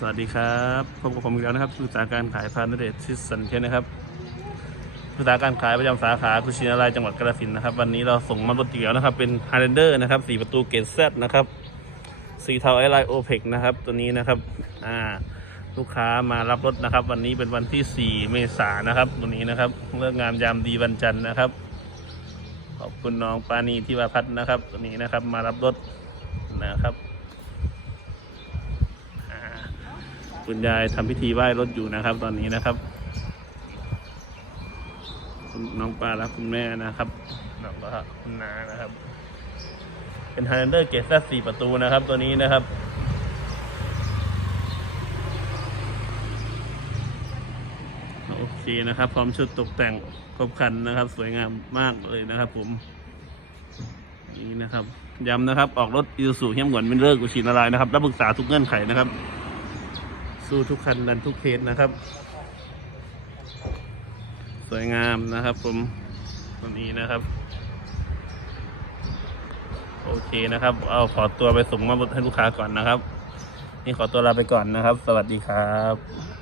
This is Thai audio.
สวัสดีครับพบกับผมอีกแล้วนะครับผู้จัดการขายพานเดชชิดสันเทนนะครับผู้จัดการขายประจำสาขาคุชินารายจังหวัดกาฬสินธุ์นะครับ วันนี้เราส่งมารถเกี่ยวนะครับ เป็น h าร์เรนเดอร์นะครับสี่ประตูเกตเซนะครับสีเทาไอไลโอเพกนะครับ ตัวนี้นะครับอ่าลูกค้ามารับรถนะครับ วันนี้เป็นวันที่ 4 เมษายนนะครับ ตัวนี้นะครับเลิกงามยามดีวันจันทร์นะครับ ขอบคุณน้องปานีที่วาพัฒนะครับ ตัวนี้นะครับมารับรถนะครับอ่า คุณยายทำพิธีไหว้รถอยู่นะครับ ตอนนี้นะครับ คุณน้องปลาและคุณแม่นะครับแล้วก็คุณนานะครับ เป็นไฮแลนเดอร์เกตสี่ประตูนะครับ ตัวนี้นะครับโอเคนะครับ พร้อมชุดตกแต่งครบครันนะครับ สวยงามมากเลยนะครับ ผม นี่นะครับย้ำนะครับ ออกรถอิ u สูเฮี้ยมหวนเป็นเลิกกุชินารายณ์นะครับ รับปรึกษาทุกเงื่อนไขนะครับ สู้ทุกคันดันทุกเคสนะครับ สวยงามนะครับผมตัวนี้นะครับ โอเคนะครับ เอาขอตัวไปส่งมาให้ลูกค้าก่อนนะครับ นี่ขอตัวลาไปก่อนนะครับ สวัสดีครับ